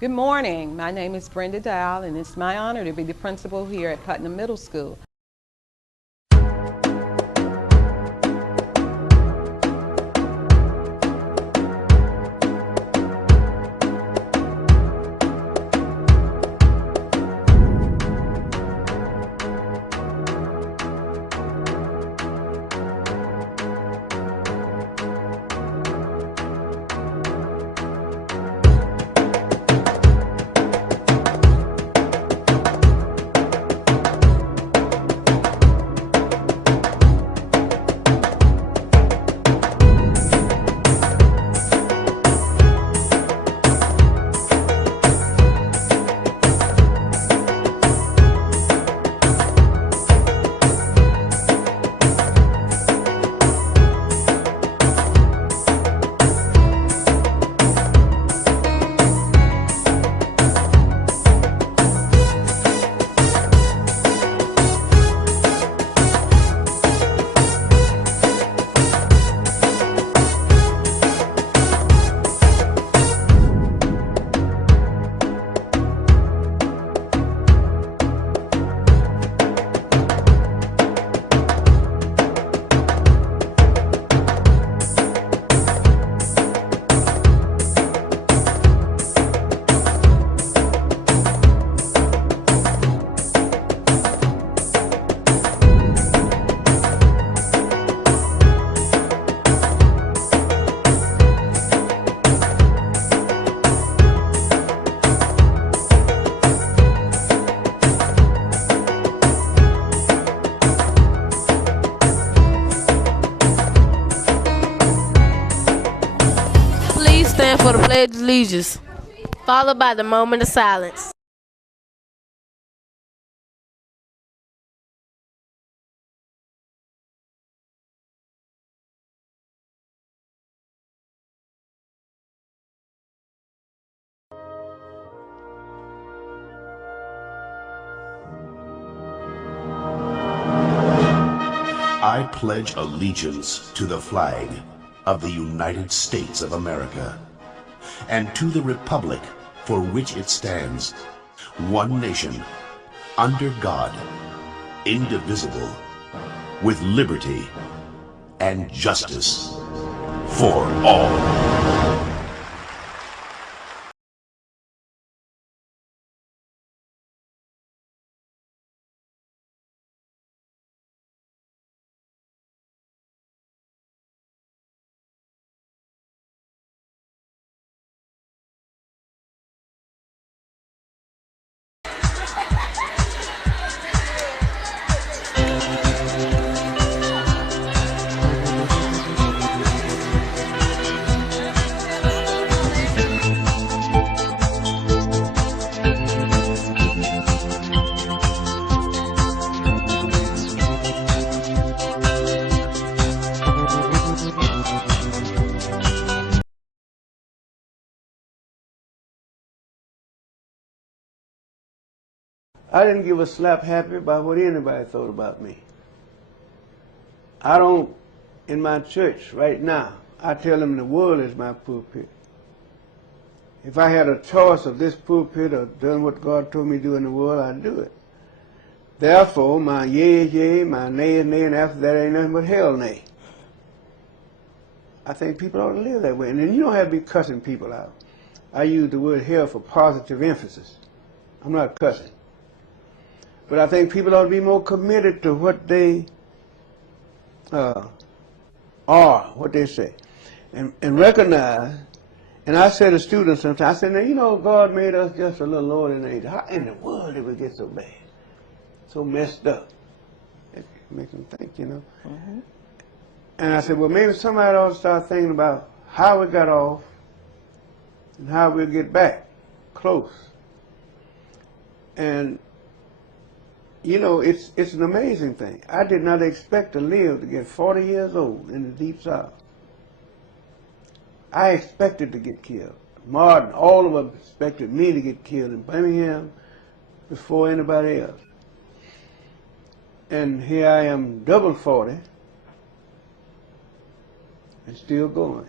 Good morning. My name is Brenda Dow, and it's my honor to be the principal here at Putnam Middle School. Please stand for the Pledge of Allegiance, followed by the moment of silence. I pledge allegiance to the flag of the United States of America and to the republic for which it stands, one nation, under God, indivisible, with liberty and justice for all. I didn't give a slap happy about what anybody thought about me. I don't, in my church right now, I tell them the world is my pulpit. If I had a choice of this pulpit or done what God told me to do in the world, I'd do it. Therefore, my yea is yea, my nay is nay, and after that ain't nothing but hell nay. I think people ought to live that way. And then you don't have to be cussing people out. I use the word hell for positive emphasis. I'm not cussing. But I think people ought to be more committed to what they are, what they say, and recognize. And I say to students sometimes, I say, now, you know, God made us just a little lower than angels. How in the world did we get so bad, so messed up? It makes them think, you know. Mm-hmm. And I said, well, maybe somebody ought to start thinking about how we got off and how we'll get back close. And you know, it's an amazing thing. I did not expect to live to get 40 years old in the Deep South. I expected to get killed. Martin, all of them expected me to get killed in Birmingham before anybody else. And here I am, double 40, and still going.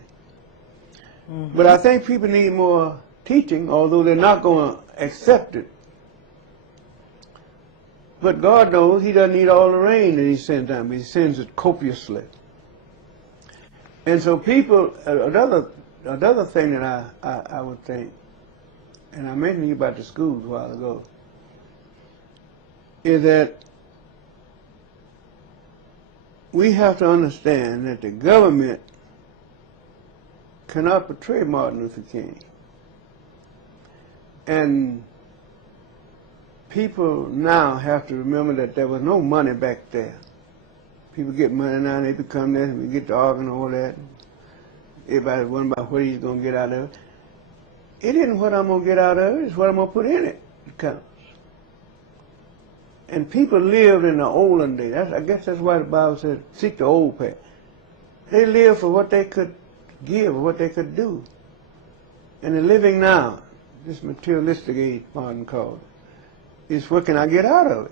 Mm-hmm. But I think people need more teaching, although they're not going to accept it. But God knows He doesn't need all the rain that He sends down, but He sends it copiously. And so people, another thing that I would think, and I mentioned to you about the schools a while ago, is that we have to understand that the government cannot portray Martin Luther King. And people now have to remember that there was no money back there. People get money now, they become this, and we get to arguing all that. Everybody's wondering about what he's going to get out of it. It isn't what I'm going to get out of it, it's what I'm going to put in it that counts. And people lived in the olden days. I guess that's why the Bible said, seek the old path. They lived for what they could give, or what they could do. And the living now, this materialistic age, Martin called it, is what can I get out of it?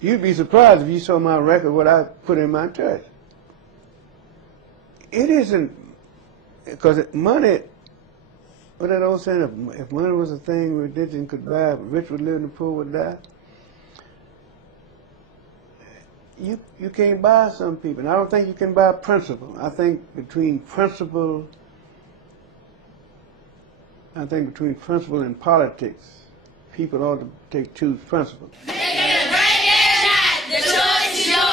You'd be surprised if you saw my record, what I put in my church. It isn't, because money, what that old saying, if money was a thing religion could buy, rich would live and the poor would die. You can't buy some people. And I don't think you can buy principle. I think between principle and politics, people ought to choose principle. The choice is yours.